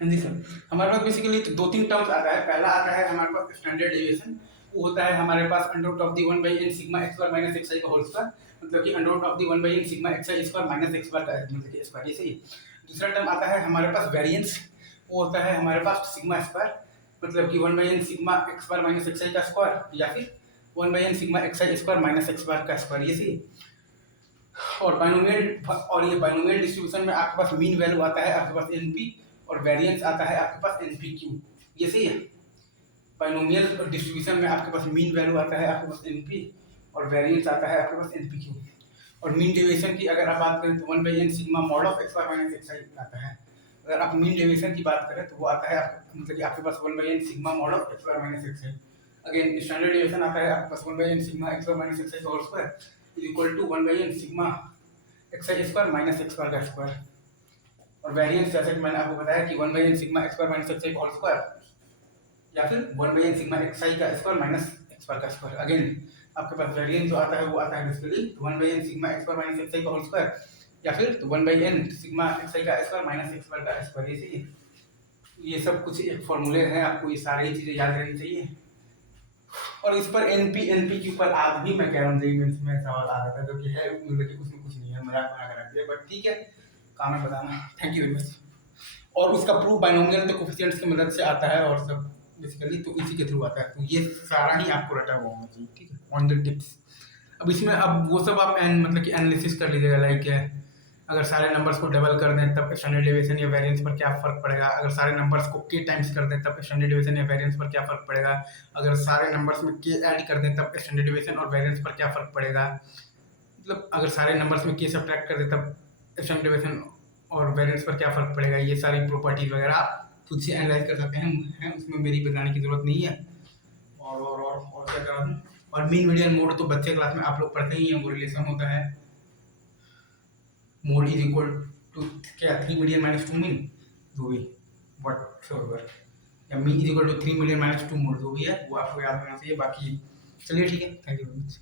हाँ जी सर। हमारे पास बेसिकली तो 2-3 टर्म्स आता है। पहला आता है हमारे पास स्टैंडर्ड डेविएशन, वो होता है हमारे पास under root of the 1 by n sigma x bar minus xi का होल स्क्वायर, मतलब कि under root of the 1 by n sigma xi square minus x bar का मतलब कि स्क्वायर, ये सही है। दूसरा टर्म आता है हमारे पास वेरिएंस, वो होता है हमारे पास सिग्मा स्क्वायर, मतलब कि 1 by n sigma x bar minus xi का स्क्वायर, या फिर 1 by n sigma xi square minus x bar का स्क्वायर, ये सही है। और बाइनोमियल, और ये बाइनोमियल डिस्ट्रीब्यूशन में आपके पास मीन वैल्यू आता है आपके पास एनपी, और वेरिएंस आता है आपके पास एनपीक्यू, ये सही है। बाइनोमियल डिस्ट्रीब्यूशन में आपके पास मीन वैल्यू आता है आपके पास एनपी, और वेरिएंस आता है आपके पास एनपीक्यू। और मीन डेविएशन की अगर आप बात करें तो 1 by n sigma mod of x bar minus xi आता है। अगर आप मीन डेविएशन की बात करें तो वो आता है मतलब कि आपके पास 1 by n sigma mod of x bar minus xi। Again standard deviation आता है आपके पास 1 by n sigma x bar minus xi का whole square is equal to 1 by n sigma xi square minus x bar का square. और variance जैसे कि मैंने आपको बताया कि 1 by n sigma x bar minus xi का होल स्क्वायर, या फिर 1 बाई n सिग्मा xi का स्क्वायर माइनस x बार का स्क्वायर। अगेन आपके पास वेरिएंस जो आता है वो आता है basically 1 by n sigma x bar minus xi का होल स्क्वायर, या फिर 1 बाई n सिग्मा xi का स्क्वायर माइनस x बार का स्क्वायर, ये सही है। ये सब कुछ एक फॉर्मूले हैं, आपको ये सारी चीजें याद रहनी चाहिए। और इस पर एनपीक्यू पर आज भी मैं कह रहा हूँ जेईई मेंस में सवाल आ रहा था, जो कि है मतलब कि उसमें कुछ नहीं है, मजाक बना कर रख दिया, बट ठीक है, काम है बताना। Thank you very much. और उसका प्रूफ बाइनोमियल तो कोफिशिएंट्स की मदद से आता है, और सब बेसिकली तो इसी के थ्रू आता है, तो ये सारा ही आपको रटा हुआ होना चाहिए, ठीक है, ऑन द टिप्स। अब इसमें अब वो सब आप मतलब कि एनालिसिस कर लीजिएगा, लाइक अगर सारे नंबर्स को डबल कर दें तब स्टैंडर्ड डेविएशन या वेरिएंस पर क्या फर्क पड़ेगा, अगर सारे नंबर्स को k टाइम्स कर दें तब स्टैंडर्ड डेविएशन या वेरिएंस पर क्या फर्क पड़ेगा, अगर सारे नंबर्स में k ऐड कर दें तब स्टैंडर्ड डेविएशन और वेरिएंस पर क्या फर्क पड़ेगा, मतलब अगर सारे नंबर्स में k सब्ट्रैक्ट कर दें तब स्टैंडर्ड डेविएशन और वेरिएंस पर क्या फर्क पड़ेगा, ये सारी प्रॉपर्टीज वगैरह आप खुद से एनालाइज कर सकते हैं, उसमें मेरी बताने की जरूरत नहीं है। और क्या करा दूँ, और मीन मीडियन मोड तो बच्चे क्लास में आप लोग पढ़ते ही हैं, वो रिलेशन होता है मोड इज इक्वल टू क्या 3 मीडियन माइनस 2 मीन, जो भी व्हाटएवर, या mean is equal to 3 median minus 2 mode, जो भी है वो आपको याद होना चाहिए। बाकी चलिए ठीक है, थैंक यू वेरी मच।